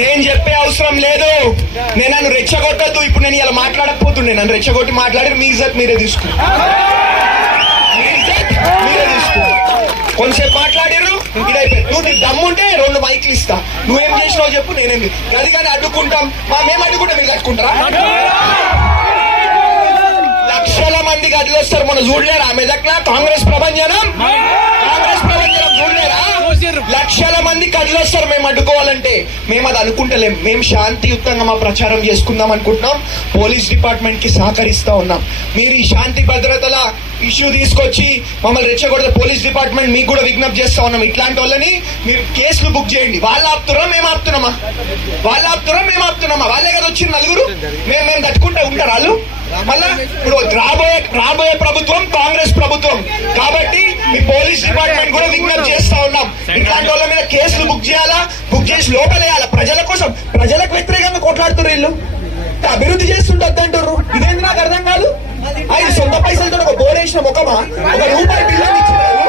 నేను చెప్పే అవసరం లేదు. నేను నన్ను రెచ్చగొట్టద్దు. ఇప్పుడు నేను ఇలా మాట్లాడకపోతుండే, నన్ను రెచ్చగొట్టి మాట్లాడి మీ ఇజ్జత్ మీరే తీసుకో, కొంచెంసేపు మాట్లాడారు ఇదైపోయి. నువ్వు నీకు దమ్ముంటే 2 మైక్లు ఇస్తా, నువ్వేం చేసినావు చెప్పు, నేనేమి అది కానీ అడ్డుకుంటాం. మేము అడ్డుకుంటాం, మీరు కట్టుకుంటారా? లక్షల మంది కదిలేస్తారు. మన చూడలేరా మెదక్లా కాంగ్రెస్ ప్రభంజనం చూడలేరా? లక్షల మంది కదిలేస్తారు మేము అడ్డుకోవాలంటే. మేము అది అనుకుంటలేం. మేము శాంతియుతంగా మా ప్రచారం చేసుకుందాం అనుకుంటున్నాం. పోలీస్ డిపార్ట్మెంట్ కి సహకరిస్తా ఉన్నాం. మీరు ఈ శాంతి భద్రతల ఇష్యూ తీసుకొచ్చి మమ్మల్ని రెచ్చగొడితే పోలీస్ డిపార్ట్మెంట్ మీకు కూడా విజ్ఞప్తి చేస్తా ఉన్నాం. ఇట్లాంటి వాళ్ళని మీరు కేసులు బుక్ చేయండి. వాళ్ళు ఆపుతున్నా మేము ఆపుతున్నామా? వాళ్ళే కదా వచ్చింది నలుగురు. మేము తట్టుకుంటే ఉంటారు వాళ్ళు. మళ్ళా ఇప్పుడు రాబోయే ప్రభుత్వం కాంగ్రెస్ ప్రభుత్వం కాబట్టి మీ పోలీస్ డిపార్ట్మెంట్ కూడా విజ్ఞప్తి చేస్తా ఉన్నాం. ఇట్లాంటి వాళ్ళ మీద కేసులు బుక్ చేయాలా, బుక్ చేసి లోపలేయాలా. ప్రజల కోసం, ప్రజలకు వ్యతిరేకంగా కొట్లాడుతున్నారు వీళ్ళు. అభివృద్ధి చేస్తుంటే అంటారు. ఇదేంటి నాకు అర్థం కాదు. ఆయన సొంత పైసలతో ఒక బోరేసిన ముఖమా, ₹1 బిల్లు ఇచ్చినారు.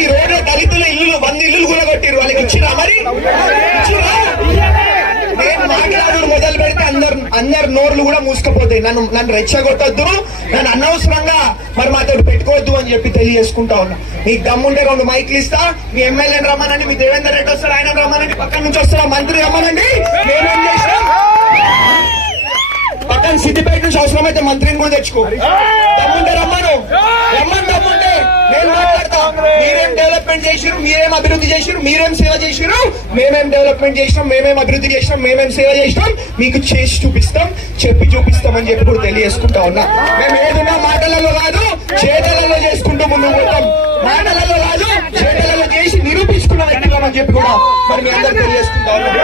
ఈ రోడ్ల దళితుల ఇల్లు 100 ఇల్లులు కూడా కొట్టిరు. వాళ్ళకి ఇచ్చిరా? మరి నేను మాట్లాడు మొదలు పెడితే అందరు నోర్లు కూడా మూసుకుపోతాయి. నన్ను రెచ్చగొట్టద్దు, నన్ను అనవసరంగా మరి మాతో పెట్టుకోవద్దు అని చెప్పి తెలియజేసుకుంటా ఉన్నా. మీకు దమ్ముంటే 2 మైక్లు ఇస్తా. మీ ఎమ్మెల్యేని రమ్మనండి, మీ దేవేందర్ రెడ్డి వస్తారు, ఆయన రమ్మనండి, పక్కన నుంచి వస్తారా మంత్రి రమ్మనండి. నేనేం చేసినా పక్కన సిద్దిపేట నుంచి అవసరమైతే మంత్రిని కూడా తెచ్చుకో. దమ్ముంటే రమ్మను, దమ్ముంటే నేను మాట్లాడతా. మీరేం డెవలప్మెంట్ చేసిరు, మీరేం అభివృద్ధి చేసిరు, మీరేం సేవ చేసిరు, మేమేం డెవలప్మెంట్ చేసినాం, మేమేం అభివృద్ధి చేసినాం, మేమేం సేవ చేసినాం, మీకు చేసి చూపిస్తాం, చెప్పి చూపిస్తాం అని చెప్పి కూడా తెలియజేసుకుంటా ఉన్నా. మేము ఏదైనా మాటలలో కాదు చేతలలో చేసుకుంటూ ముందుకు పోతాం. మాటలలో కాదు చేతలలో చేసి నిరూపించుకున్న వ్యక్తులం అని చెప్పి కూడా మరి మీ అందరూ తెలియజేసుకుంటా ఉన్నాం.